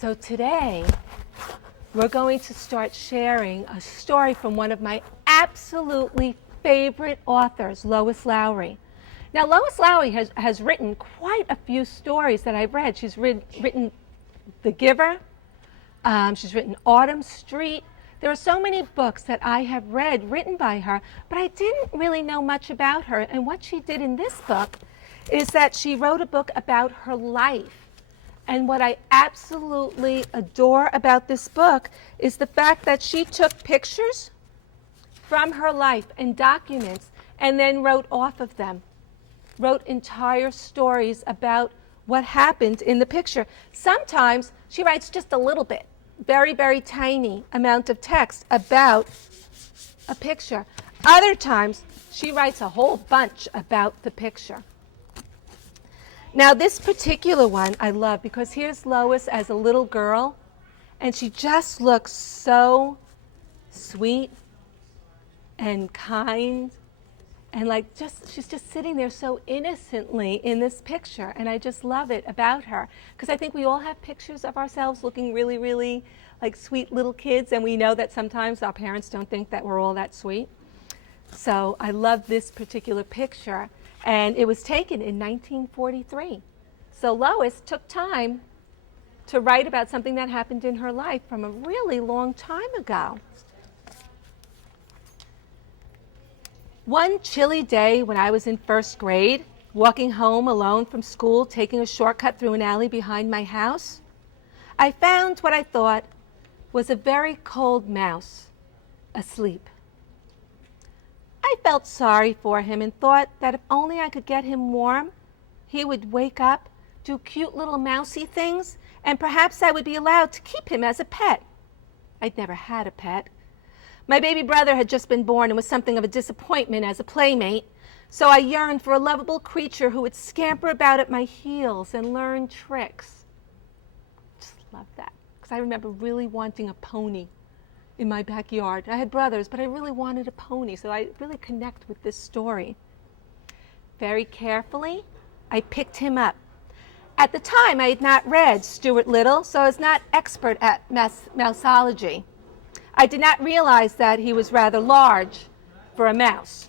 So today, we're going to start sharing a story from one of my absolutely favorite authors, Lois Lowry. Now, Lois Lowry has written quite a few stories that I've read. She's written The Giver. She's written Autumn Street. There are so many books that I have read written by her, but I didn't really know much about her. And what she did in this book is that she wrote a book about her life. And what I absolutely adore about this book is the fact that she took pictures from her life and documents and then wrote off of them, wrote entire stories about what happened in the picture. Sometimes she writes just a little bit, very, very tiny amount of text about a picture. Other times she writes a whole bunch about the picture. Now, this particular one I love because here's Lois as a little girl, and she just looks so sweet and kind, and she's just sitting there so innocently in this picture, and I just love it about her because I think we all have pictures of ourselves looking really, really like sweet little kids, and we know that sometimes our parents don't think that we're all that sweet. So I love this particular picture. And it was taken in 1943. So Lois took time to write about something that happened in her life from a really long time ago. One chilly day when I was in first grade, walking home alone from school, taking a shortcut through an alley behind my house, I found what I thought was a very cold mouse asleep. I felt sorry for him and thought that if only I could get him warm, he would wake up, do cute little mousy things, and perhaps I would be allowed to keep him as a pet. I'd never had a pet. My baby brother had just been born and was something of a disappointment as a playmate, so I yearned for a lovable creature who would scamper about at my heels and learn tricks. Just love that, because I remember really wanting a pony in my backyard. I had brothers, but I really wanted a pony, so I really connect with this story. Very carefully, I picked him up. At the time, I had not read Stuart Little, so I was not expert at mouseology. I did not realize that he was rather large for a mouse.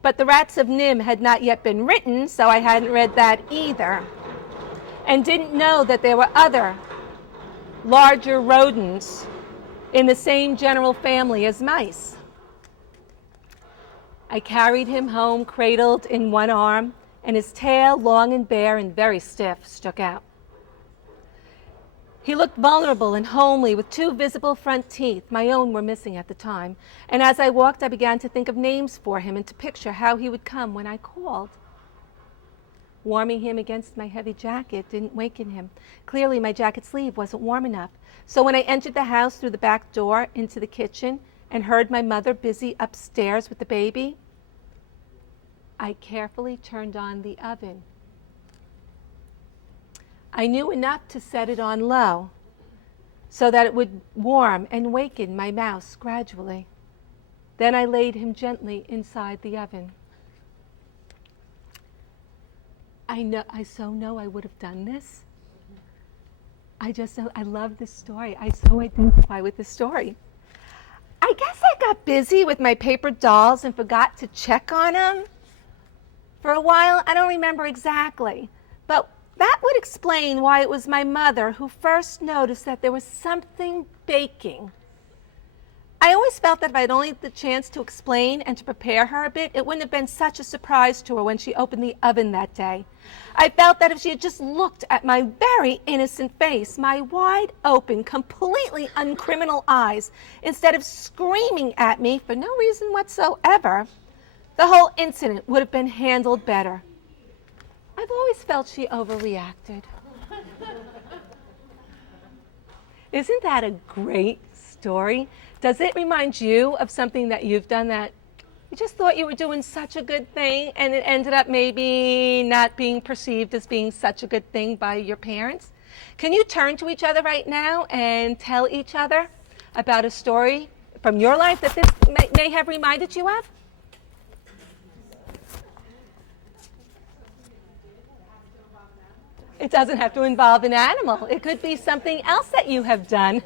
But The Rats of Nim had not yet been written, so I hadn't read that either, and didn't know that there were other larger rodents in the same general family as mice. I carried him home, cradled in one arm, and his tail, long and bare and very stiff, stuck out. He looked vulnerable and homely with two visible front teeth. My own were missing at the time. And as I walked, I began to think of names for him and to picture how he would come when I called. Warming him against my heavy jacket didn't waken him. Clearly, my jacket sleeve wasn't warm enough. So when I entered the house through the back door into the kitchen and heard my mother busy upstairs with the baby, I carefully turned on the oven. I knew enough to set it on low so that it would warm and waken my mouse gradually. Then I laid him gently inside the oven. I so know I would have done this. I love this story. I so identify with this story. I guess I got busy with my paper dolls and forgot to check on them for a while. I don't remember exactly, but that would explain why it was my mother who first noticed that there was something baking. I always felt that if I had only had the chance to explain and to prepare her a bit, it wouldn't have been such a surprise to her when she opened the oven that day. I felt that if she had just looked at my very innocent face, my wide open, completely uncriminal eyes, instead of screaming at me for no reason whatsoever, the whole incident would have been handled better. I've always felt she overreacted. Isn't that a great story? Does it remind you of something that you've done that you just thought you were doing such a good thing and it ended up maybe not being perceived as being such a good thing by your parents? Can you turn to each other right now and tell each other about a story from your life that this may have reminded you of? It doesn't have to involve an animal. It could be something else that you have done.